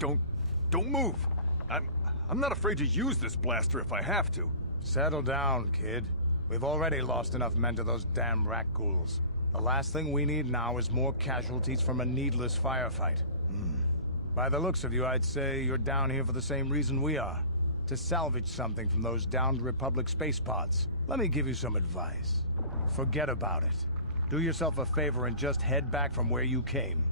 Don't move. I'm not afraid to use this blaster if I have to. Settle down, kid. We've already lost enough men to those damn rat ghouls. The last thing we need now is more casualties from a needless firefight. By the looks of you, I'd say you're down here for the same reason we are. To salvage something from those downed Republic space pods. Let me give you some advice. Forget about it. Do yourself a favor and just head back from where you came.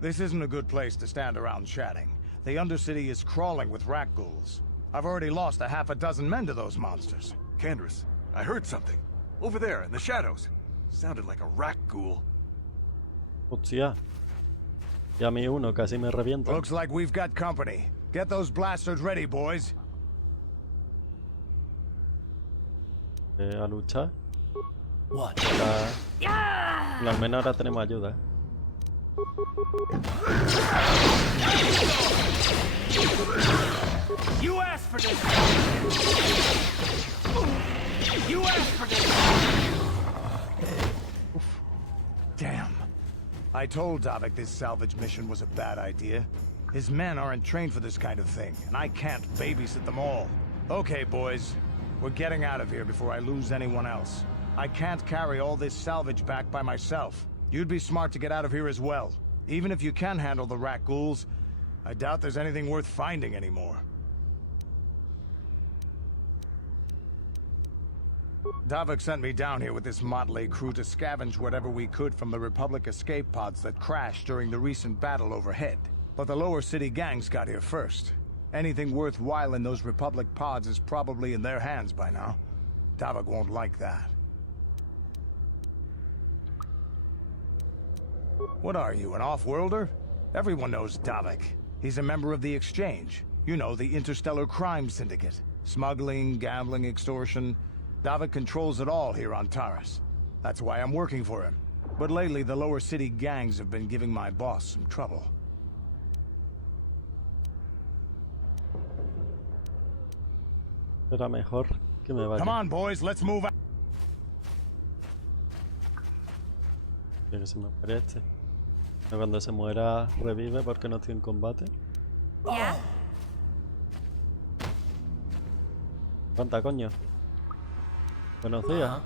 This isn't a good place to stand around chatting. The Undercity is crawling with rat ghouls. I've already lost a half a dozen men to those monsters. Candace, I heard something. Over there, in the shadows. Sounded like a rat ghoul. Hostia. Y a mí uno casi me revienta. Looks like we've got company. Get those blasters ready, boys. A luchar. What? Al menos ahora tenemos ayuda. You asked for this. You asked for this. Damn. I told Davik this salvage mission was a bad idea. His men aren't trained for this kind of thing, and I can't babysit them all. Okay, boys. We're getting out of here before I lose anyone else. I can't carry all this salvage back by myself. You'd be smart to get out of here as well. Even if you can handle the rat ghouls, I doubt there's anything worth finding anymore. Davik sent me down here with this motley crew to scavenge whatever we could from the Republic escape pods that crashed during the recent battle overhead. But the lower city gangs got here first. Anything worthwhile in those Republic pods is probably in their hands by now. Davik won't like that. What are you, an off-worlder? Everyone knows Davik. He's a member of the Exchange. You know, the interstellar crime syndicate. Smuggling, gambling, extortion. Davik controls it all here on Taris. That's why I'm working for him. But lately, the lower city gangs have been giving my boss some trouble. Será mejor que me vaya. Come on, boys, let's move out. Que se me muere este. Cuando se muera revive porque no estoy en combate. Yeah. ¿Cuánta coño? Buenos días.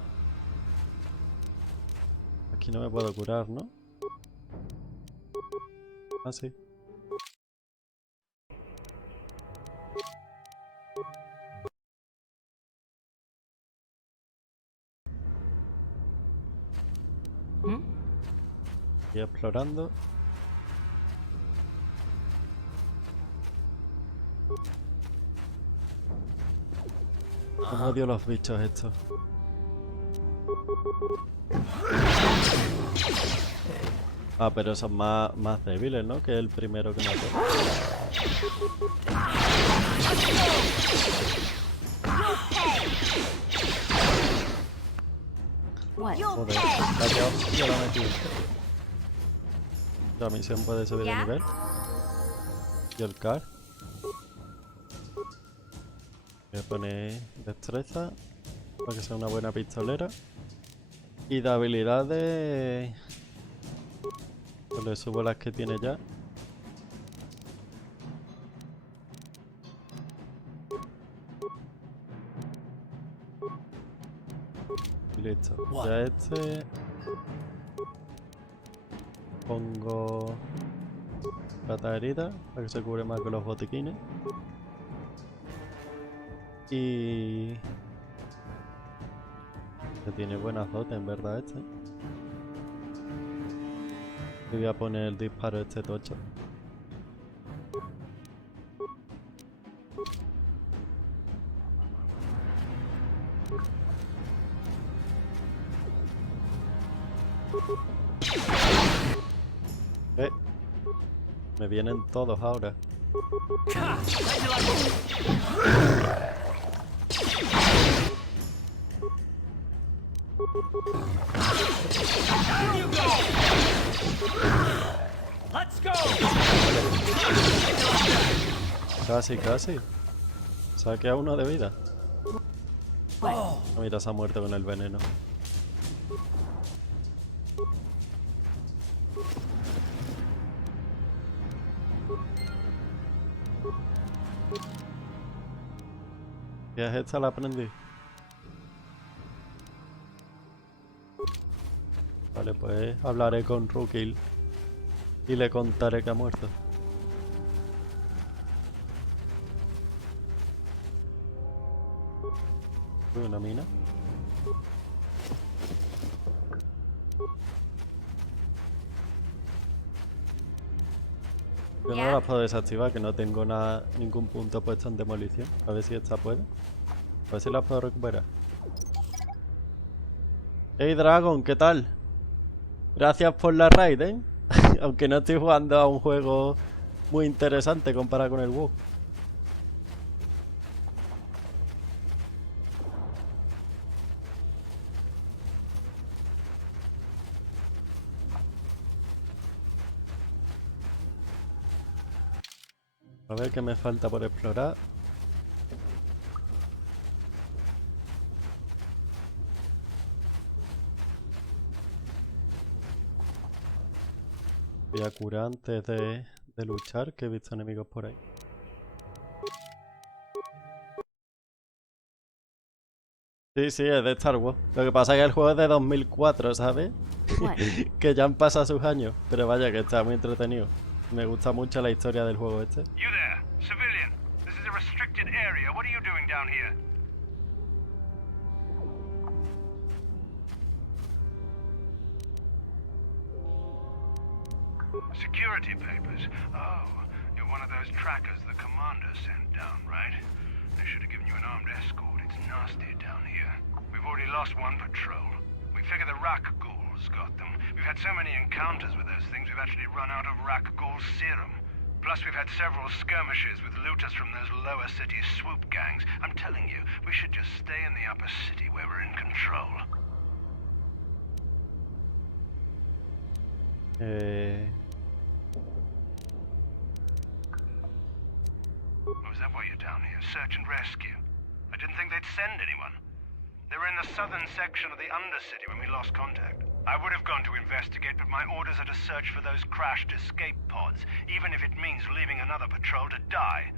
Aquí no me puedo curar, ¿no? Ah, sí. Estoy explorando. Odio los bichos estos. Ah, pero son más débiles, ¿no? Que el primero que mató. Joder, vaya hostia la he metido. La misión puede subir de nivel. Y el car. Voy a poner destreza para que sea una buena pistolera. Y de habilidades pues le subo las que tiene ya. Y listo. Ya este pongo plata herida para que se cubre más que los botiquines. Y que tiene buenas dotes en verdad este. Y voy a poner el disparo este tocho. Me vienen todos ahora. Casi, casi. Saqué a uno de vida. Mira, se ha muerto con el veneno. Y es esta la aprendí. Vale, pues hablaré con Rukil y le contaré que ha muerto. Una mina. Yo no las puedo desactivar, que no tengo nada, ningún punto puesto en demolición. A ver si esta puede. A ver si las puedo recuperar. Hey Dragon, ¿qué tal? Gracias por la raid, ¿eh? Aunque no estoy jugando a un juego muy interesante comparado con el WoW. A ver qué me falta por explorar. Voy a curar antes de luchar, que he visto enemigos por ahí. Sí, sí, es de Star Wars. Lo que pasa es que el juego es de 2004, ¿sabes? Que ya han pasado sus años. Pero vaya, que está muy entretenido. Me gusta mucho la historia del juego este. You there, civilian. This is a restricted area. What are you doing down here? Security papers. Oh, you're one of those trackers the commander sent down, right? They should have given you an armed escort. It's nasty down here. We've already lost one patrol. We figure the Rak ghouls got them. We've had so many encounters with those things, we've actually run out of Rak ghoul serum. Plus, we've had several skirmishes with looters from those lower city swoop gangs. I'm telling you, we should just stay in the upper city where we're in control. Was that why you're down here? Search and rescue? I didn't think they'd send anyone. They were in the southern section of the Undercity when we lost contact. I would have gone to investigate, but my orders are to search for those crashed escape pods, even if it means leaving another patrol to die.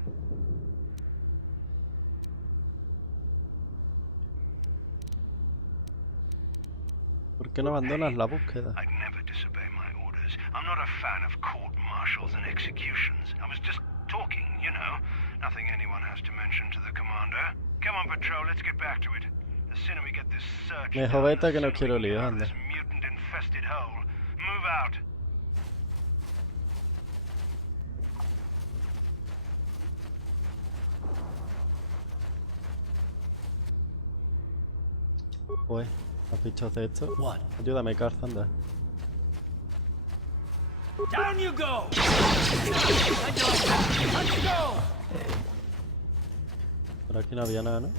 ¿Por qué no abandonas la búsqueda? I'd never disobey my orders. I'm not a fan of court-martials and executions. I was just talking, you know. Nothing anyone has to mention to the commander. Come on, patrol, let's get back to it. The sooner we get this search Me done, joveta the que no sooner quiero we get lío, out of anda. this mutant-infested hole. Move out. Uy, ¿has visto hacer esto? What? Ayúdame, Karth, anda. Down you go! Let's go! Por aquí no había nada, ¿no?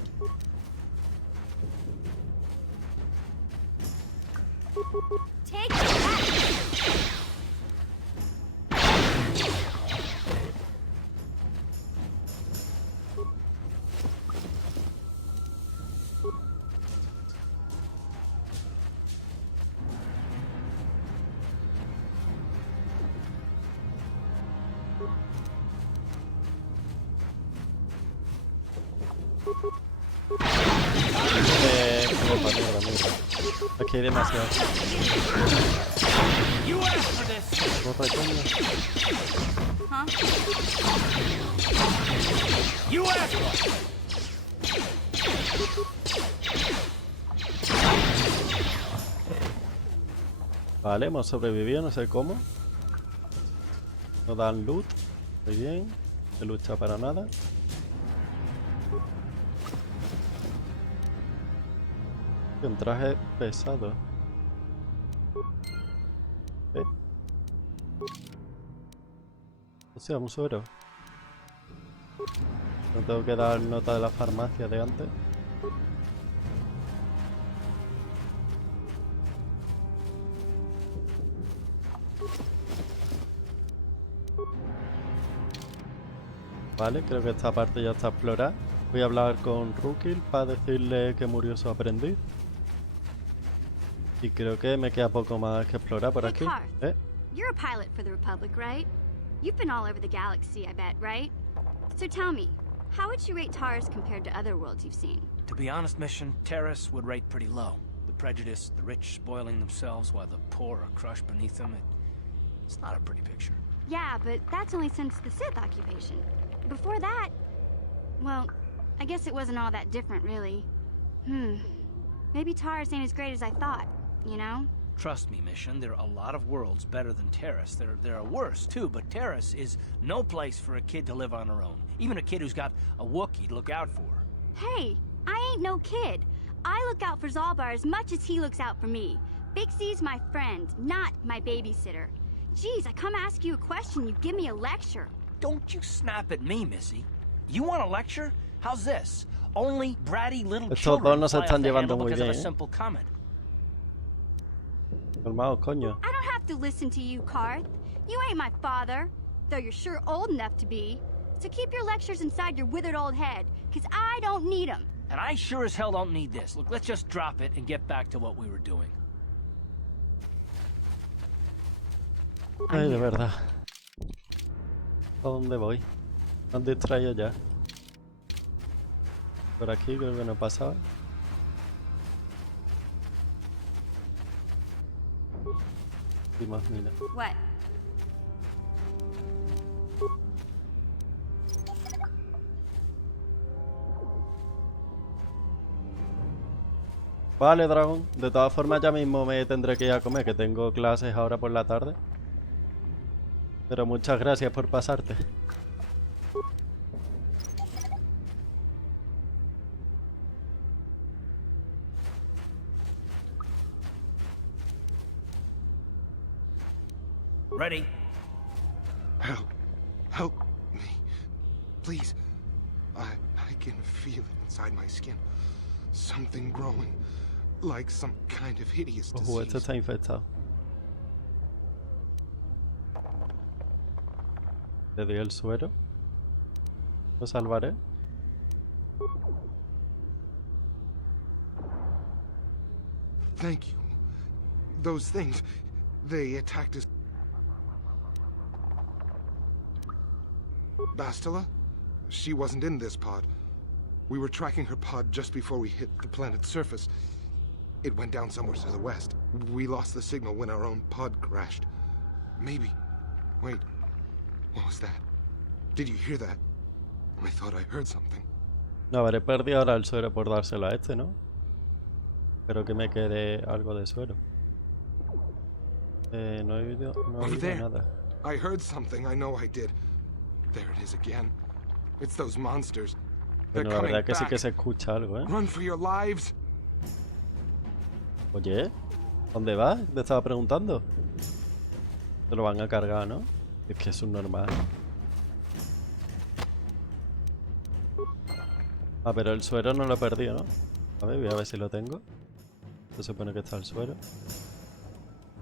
Take that! Mierda. Aquí hay demasiado. You asked for this! Corre, coño. Huh? You asked for it! Vale, hemos sobrevivido, no sé cómo. Nos dan loot. Muy bien. No lucha para nada. Un traje pesado. O sea, un suero. No tengo que dar nota de la farmacia de antes. Vale, creo que esta parte ya está explorada. Voy a hablar con Rukil para decirle que murió su aprendiz. Y creo que me queda poco más que explorar por aquí. Dejar. You're a pilot for the Republic, right? You've been all over the galaxy, I bet, right? So tell me, How would you rate Taurus compared to other worlds you've seen? To be honest, Mission, Terrace would rate pretty low. The prejudice, the rich spoiling themselves while the poor are crushed beneath them, it's not a pretty picture. Yeah, but that's only since the Sith occupation. Before that, well, I guess it wasn't all that different, really. Maybe Taurus ain't as great as I thought, you know? Trust me, Mission, there are a lot of worlds better than Terrace. There are worse, too, but Terrace is no place for a kid to live on her own. Even a kid who's got a Wookiee to look out for. Hey, I ain't no kid. I look out for Zalbar as much as he looks out for me. Bixie's my friend, not my babysitter. Geez, I come ask you a question, you give me a lecture. Don't you snap at me, Missy. You want a lecture? How's this? Only bratty little Estos children dos no se fly off están the llevando handle muy because of a bien, ¿eh? simple comment. Calmaos, coño. I don't have to listen to you, Karth. You ain't my father, though you're sure old enough to be. So keep your lectures inside your withered old head, because I don't need them. And I sure as hell don't need this. Look, let's just drop it and get back to what we were doing. Ay, de verdad. ¿A dónde voy? Me han distraído ya. Por aquí creo que no pasaba. Y más, mira. What? Vale, dragón. De todas formas ya mismo me tendré que ir a comer, que tengo clases ahora por la tarde. Pero muchas gracias por pasarte. Ready? Help me. Please. I can feel it inside my skin. Something growing. Like some kind of hideous Ojo, este disease. está infectado. Le doy el suero. Lo salvaré. Thank you. Those things, they attacked us. Bastila? She wasn't in this pod. We were tracking her pod just before we hit the planet's surface. It went down somewhere to the west. We lost the signal when our own pod crashed. Maybe. Wait. What was that? Did you hear that? I thought I heard something. No, habré perdido ahora el suero por dárselo a este, ¿no? Espero que me quede algo de suero. No he oído, Over there. nada. I heard something. I know I did. There it is again. It's those monsters. They're Bueno, la coming verdad que sí back. que se escucha algo, ¿eh? Run for your lives. Oye, ¿dónde vas? Te estaba preguntando. Te lo van a cargar, ¿no? Es que es un normal. Ah, pero el suero no lo he perdido, ¿no? A ver, voy a ver si lo tengo. Se supone que está el suero.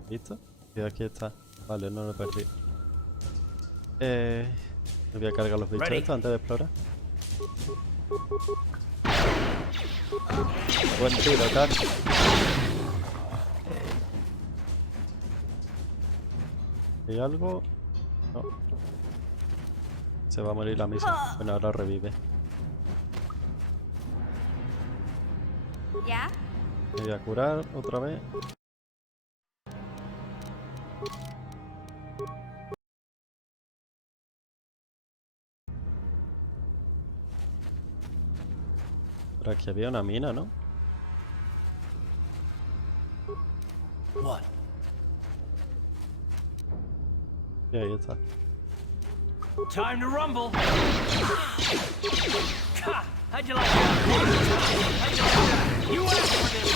¿Listo? Y aquí está. Vale, no lo he perdido. Me voy a cargar los bichos estos antes de explorar. Buen tiro, Car. ¿Hay algo? No. Se va a morir la misma. Bueno, ahora revive. Yeah? Me voy a curar otra vez. Por aquí había una mina, ¿no? What? Y ahí está. Time to rumble. Ha! How'd you like that? How'd you like that? You asked for this.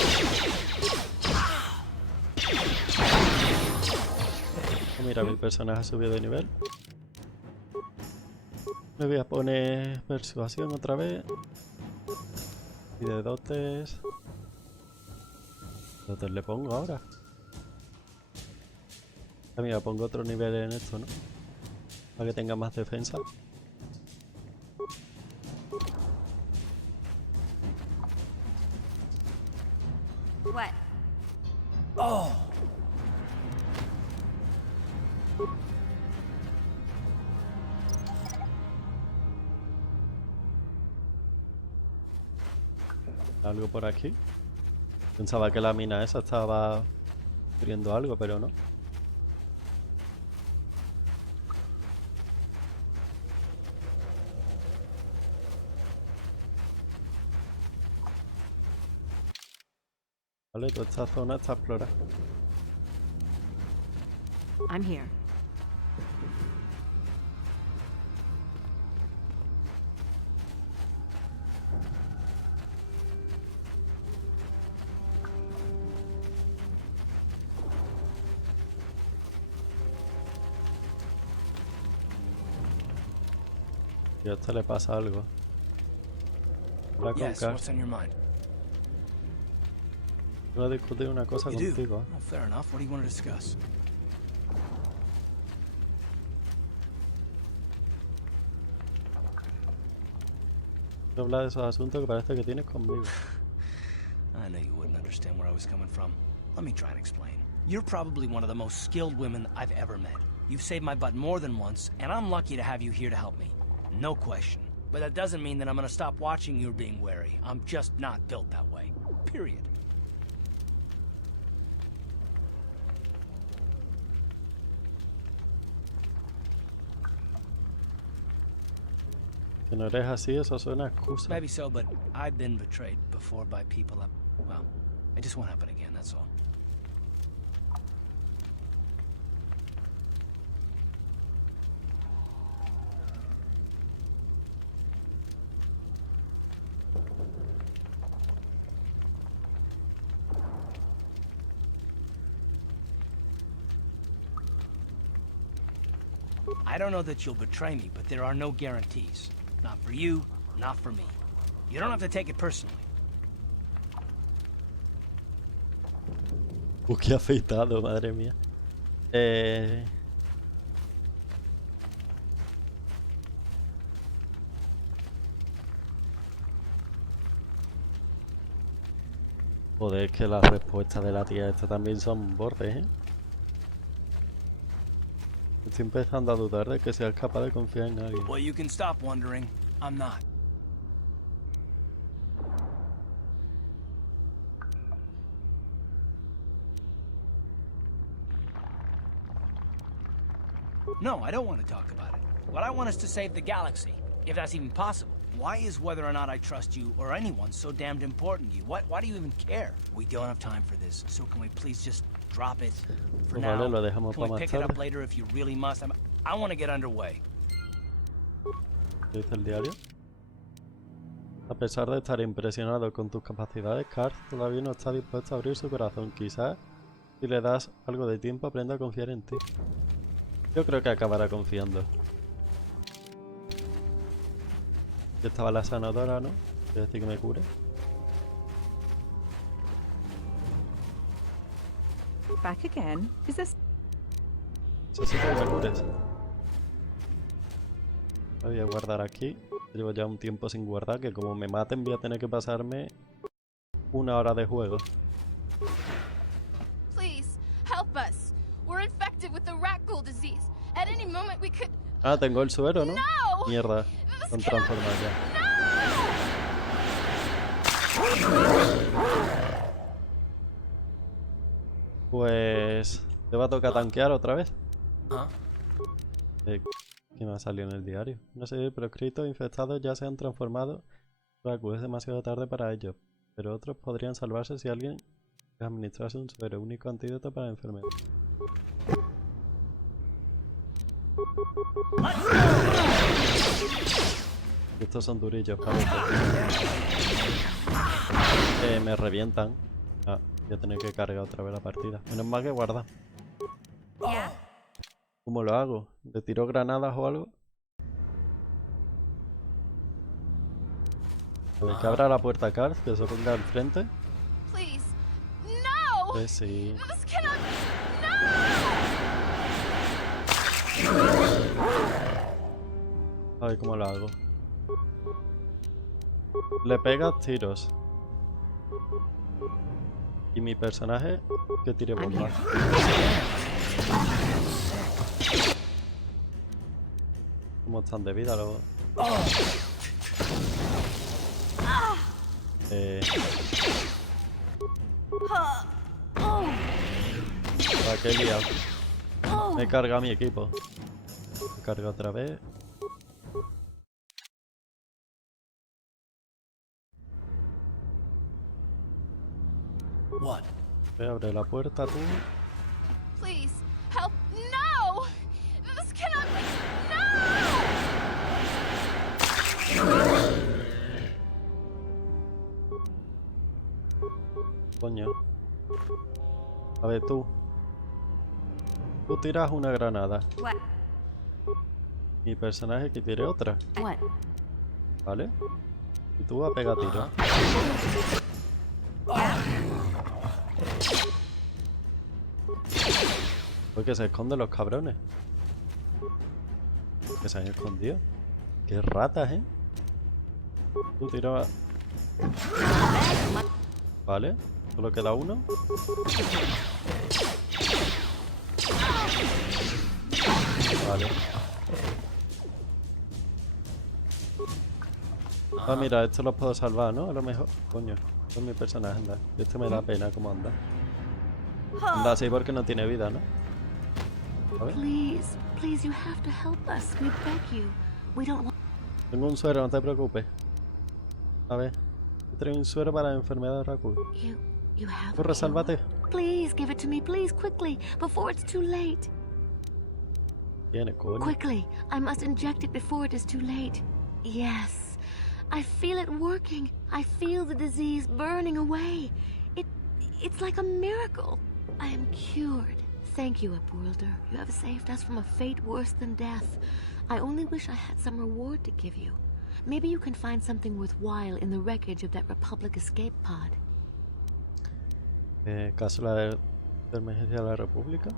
Oh, mira, mi personaje ha subido de nivel. Le voy a poner persuasión otra vez. Y de dotes... ¿Dotes le pongo ahora? Ah, mira, pongo otro nivel en esto, ¿no? Para que tenga más defensa. What? Oh! Algo por aquí. Pensaba que la mina esa estaba queriendo algo, pero no. Vale, toda esta zona está explorada. I'm here. Y a este le pasa algo. Habla con Yes, Cash. what's on your mind? Quiero discutir una cosa You do? contigo. Well, fair enough. What do you want to discuss? Quiero hablar de esos asuntos que parece que tienes conmigo. I know you wouldn't understand where I was coming from. Let me try and explain. You're probably one of the most skilled women I've ever met. You've saved my butt more than once, and I'm lucky to have you here to help me. No question. But that doesn't mean that I'm gonna stop watching you being wary. I'm just not built that way. Period. Que no eres así, eso suena a excusa. Maybe so, but I've been betrayed before by people well, it just won't happen again, that's all. I don't know that you'll betray me, but there are no guarantees. Not for you, not for me. You don't have to take it personally. Qué afeitado, madre mía. Joder, es que las respuestas de la tía esta también son bordes, ¿eh? Estoy empezando a dudar de que seas capaz de confiar en alguien. Well, you can stop wondering. I'm not. No, I don't want to talk about it. What I want is to save the galaxy, if that's even possible. Why is whether or not I trust you or anyone so damned important to you? Why do you even care? We don't have time for this, so can we please just drop it for Pues now? vale, lo dejamos Can para we más pick it up tarde. later if you really must? I want to get underway. ¿Qué dice el diario? A pesar de estar impresionado con tus capacidades, Karth todavía no está dispuesto a abrir su corazón. Quizás, si le das algo de tiempo, aprenda a confiar en ti. Yo creo que acabará confiando. Ya estaba la sanadora, ¿no? Quiere decir que me cure. Back again. Is this? Necesito que me cures. Me voy a guardar aquí. Llevo ya un tiempo sin guardar, que como me maten voy a tener que pasarme 1 hora de juego. Please, help us. We're infected with the rat ghoul disease. At any moment we could... Ah, tengo el suero, ¿no? No! Mierda. This Son cannot... transformadas ya. Pues... ¿te va a tocar tanquear otra vez? Huh? ¿Qué me ha salido en el diario? No sé, proscritos infectados ya se han transformado. Raku, es demasiado tarde para ello. Pero otros podrían salvarse si alguien administrase un suero, único antídoto para la enfermedad. Estos son durillos, parece. Me revientan. Ah, voy a tener que cargar otra vez la partida. Menos mal que guarda. ¿Cómo lo hago? ¿Le tiro granadas o algo? A ver, que abra la puerta Karth, que se ponga al frente. Please. No! Sí. This cannot... No! A ver cómo lo hago. Le pegas tiros. Y mi personaje que tire bombas. ¿Cómo están de vida luego? ¿Para qué he liado? Me carga mi equipo. Me carga otra vez. What? Abre la puerta tú. Please, help. No! This cannot be. No! Coño. A ver, tú. Tú tiras una granada. What? Mi personaje que tire otra. What? ¿Vale? Y tú vas a pegar tiro. Porque se esconden los cabrones. Que se han escondido. Qué ratas, ¿eh? Tú tiras. Vale. Solo queda uno. Vale. Ah, mira, esto lo puedo salvar, ¿no? A lo mejor. Coño, este es mi personaje, anda. Este me da pena cómo anda. Anda así porque no tiene vida, ¿no? A ver. Please, please, you have to help us. We beg you. We don't want. Tengo un suero, no te preocupes. A ver. Traigo un suero para la enfermedad de Rakul. You have. Corre, sálvate. Please give it to me, please, quickly, before it's too late. Tiene, coño. Quickly, I must inject it before it is too late. Yes, I feel it working. I feel the disease burning away. It's like a miracle. I am cured. Thank you, Upworlder. You have saved us from a fate worse than death. I only wish I had some reward to give you. Maybe you can find something worthwhile in the wreckage of that Republic escape pod. ¿Caso de emergencia de la República?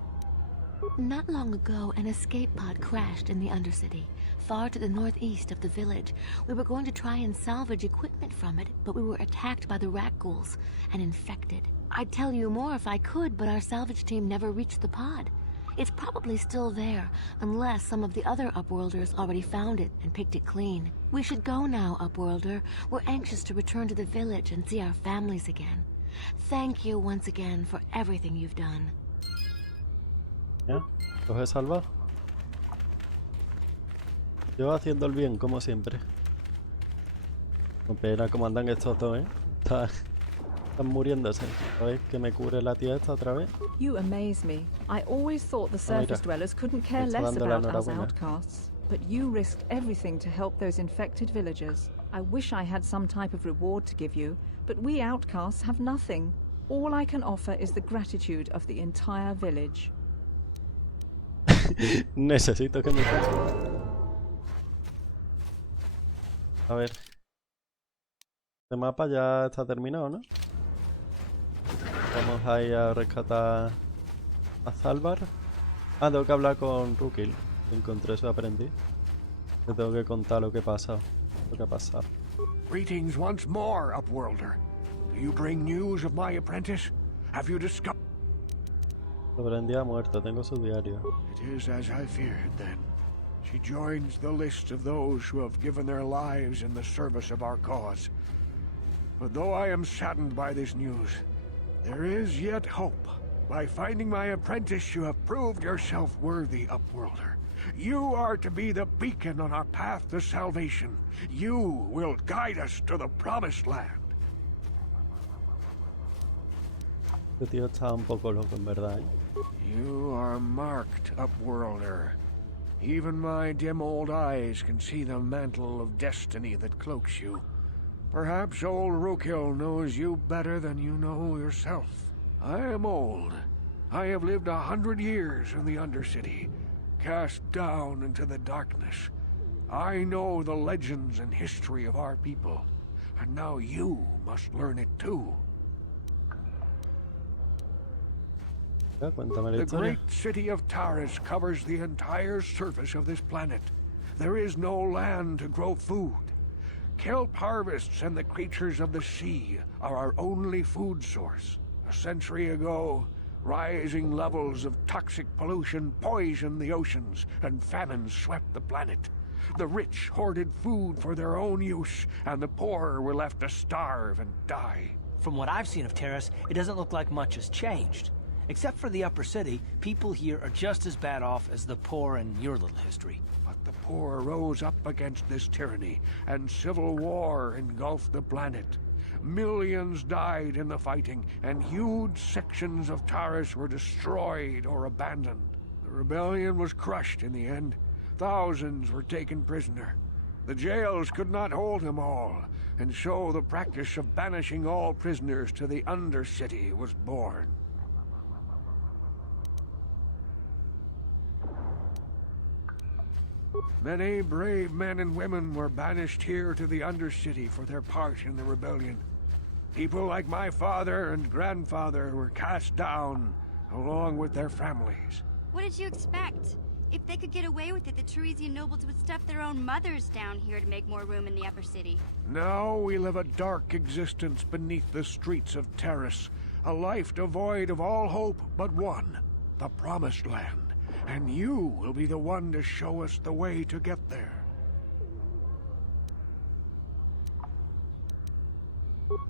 Not long ago, an escape pod crashed in the Undercity, far to the northeast of the village. We were going to try and salvage equipment from it, but we were attacked by the rat ghouls and infected. I'd tell you more if I could, but our salvage team never reached the pod. It's probably still there, unless some of the other Upworlders already found it and picked it clean. We should go now, Upworlder. We're anxious to return to the village and see our families again. Thank you once again for everything you've done. ¿Ya? ¿Los he salvado? Yo haciendo el bien, como siempre. Con pena como andan estos dos, ¿eh? Están muriéndose. A ver, que me cure la tía esta otra vez. You amaze me. I always thought the surface dwellers couldn't care less about us outcasts. But you risked everything to help those infected villagers. I wish I had some type of reward to give you, but we outcasts have nothing. All I can offer is the gratitude of the entire village. Necesito que me A ver. Este mapa ya está terminado, ¿no? Vamos a ir a rescatar a Zalbar. Ah, tengo que hablar con Rukil. Encontré su aprendiz. Le tengo que contar lo que pasa. Lo que ha pasado. Greetings once more, Upworlder. Do you bring news of my apprentice? Have you discovered? Su aprendiz ha muerto. Tengo su diario. It is as I feared, then. She joins the list of those who have given their lives in the service of our cause. But though I am saddened by this news, there is yet hope. By finding my apprentice, you have proved yourself worthy, Upworlder. You are to be the beacon on our path to salvation. You will guide us to the promised land. Este tío está un poco loco, en verdad, ¿eh? You are marked, Upworlder. Even my dim old eyes can see the mantle of destiny that cloaks you. Perhaps old Rukil knows you better than you know yourself. I am old. I have lived 100 years in the Undercity, cast down into the darkness. I know the legends and history of our people, and now you must learn it too. The great city of Taris covers the entire surface of this planet. There is no land to grow food. Kelp harvests and the creatures of the sea are our only food source. A century ago, rising levels of toxic pollution poisoned the oceans, and famine swept the planet. The rich hoarded food for their own use, and the poor were left to starve and die. From what I've seen of Terrace, it doesn't look like much has changed. Except for the upper city, people here are just as bad off as the poor in your little history. But the poor rose up against this tyranny, and civil war engulfed the planet. Millions died in the fighting, and huge sections of Taris were destroyed or abandoned. The rebellion was crushed in the end. Thousands were taken prisoner. The jails could not hold them all, and so the practice of banishing all prisoners to the Undercity was born. Many brave men and women were banished here to the Undercity for their part in the rebellion. People like my father and grandfather were cast down, along with their families. What did you expect? If they could get away with it, the Teresian nobles would stuff their own mothers down here to make more room in the upper city. Now we live a dark existence beneath the streets of Terrace, a life devoid of all hope but one, the Promised Land. And you will be the one to show us the way to get there.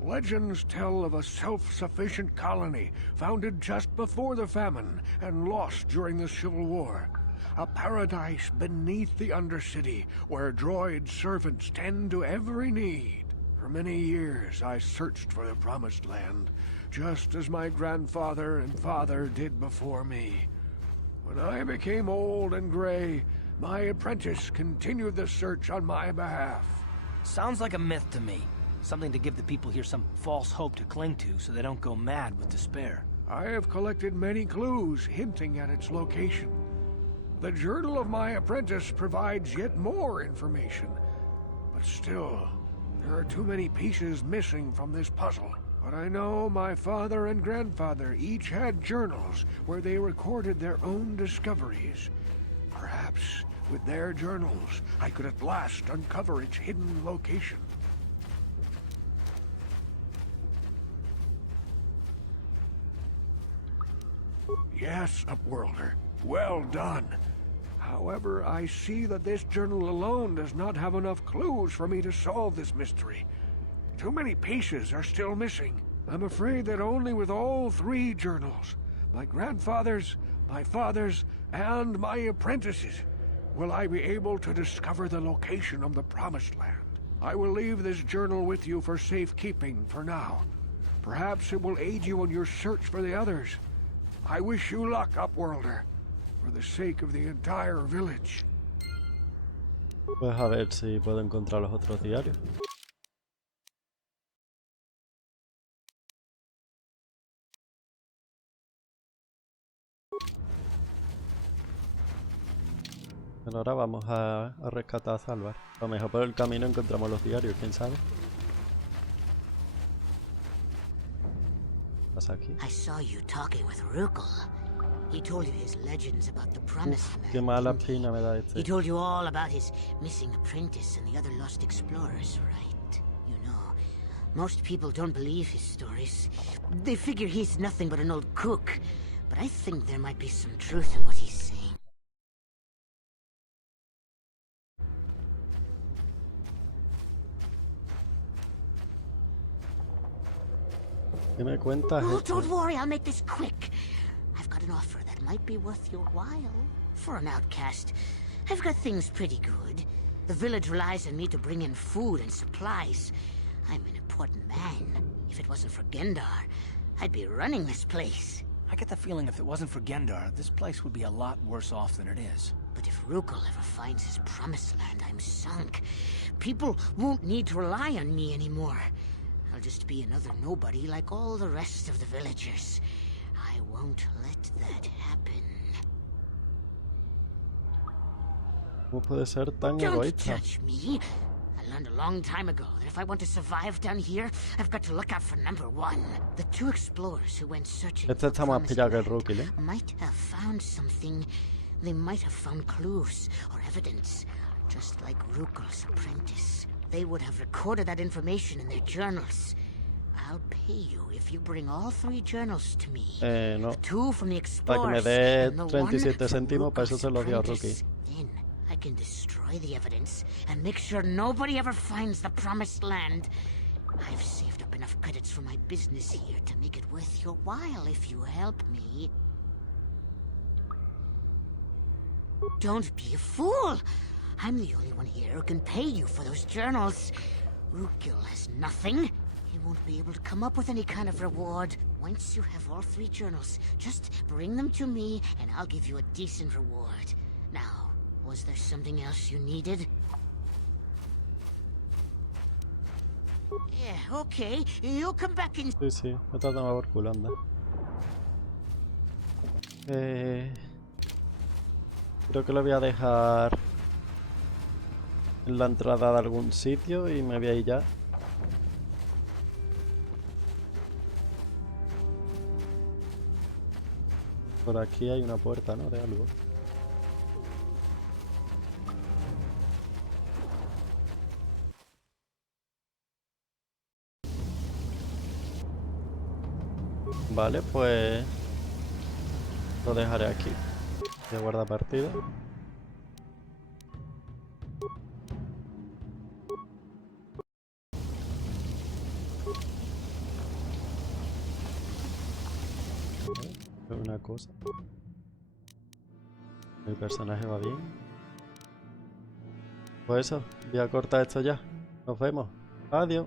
Legends tell of a self-sufficient colony founded just before the famine and lost during the Civil War. A paradise beneath the Undercity where droid servants tend to every need. For many years I searched for the Promised Land, just as my grandfather and father did before me. When I became old and gray, my apprentice continued the search on my behalf. Sounds like a myth to me. Something to give the people here some false hope to cling to so they don't go mad with despair. I have collected many clues hinting at its location. The journal of my apprentice provides yet more information. But still, there are too many pieces missing from this puzzle. But I know my father and grandfather each had journals where they recorded their own discoveries. Perhaps with their journals, I could at last uncover its hidden location. Yes, Upworlder. Well done. However, I see that this journal alone does not have enough clues for me to solve this mystery. Too many pieces are still missing. I'm afraid that only with all three journals, my grandfather's, my father's, and my apprentice's, will I be able to discover the location of the Promised Land. I will leave this journal with you for safekeeping for now. Perhaps it will aid you in your search for the others. I wish you luck, Upworlder, for the sake of the entire village. Pues a ver si puedo encontrar los otros diarios. Pero ahora vamos a rescatar a Salvar. A lo mejor por el camino encontramos los diarios, quién sabe. ¿Qué pasa aquí? I saw you talking with Rukel. He told you his legends about the Promised Land. Qué mala pena me da este. He told you all about his missing apprentice and the other lost explorers, right? You know, most people don't believe his stories. They figure he's nothing but an old cook. But I think there might be some truth in what he's saying. ¿Qué me cuentas? Oh, don't worry, I'll make this quick. I've got an offer that might be worth your while. For an outcast, I've got things pretty good. The village relies on me to bring in food and supplies. I'm an important man. If it wasn't for Gendar, I'd be running this place. I get the feeling if it wasn't for Gendar, this place would be a lot worse off than it is. But if Rukel ever finds his Promised Land, I'm sunk. People won't need to rely on me anymore. I'll just be another nobody like all the rest of the villagers. I won't let that happen. ¿Cómo puede ser tan Don't egoísta? touch me. I learned a long time ago that if I want to survive down here, I've got to look out for number one. The two explorers who went searching Este for está más Promised pillado que el Land Rookie, ¿eh? might have found something. They might have found clues or evidence, just like Rukel's apprentice. They would have recorded that information in their journals. I'll pay you if you bring all three journals to me. No. The two from the Para que me explorers dé and the 37 one from céntimos, para eso se los dio a Rukel's Rookie. apprentice. Then I can destroy the evidence and make sure nobody ever finds the promised land. I've saved up enough credits for my business here to make it worth your while if you help me. Don't be a fool! I'm the only one here who can pay you for those journals. Rukil has nothing. He won't be able to come up with any kind of reward. Once you have all 3 journals, just bring them to me and I'll give you a decent reward. Now, was there something else you needed? Yeah, okay. You'll come back in... Sí, me está tomando por culo, anda. Creo que lo voy a dejar en la entrada de algún sitio y me voy a ir ya. Por aquí hay una puerta, ¿no? De algo. Vale, pues lo dejaré aquí. Voy a guardar partida. Una cosa. El personaje va bien. Pues eso, voy a cortar esto ya. Nos vemos. Adiós.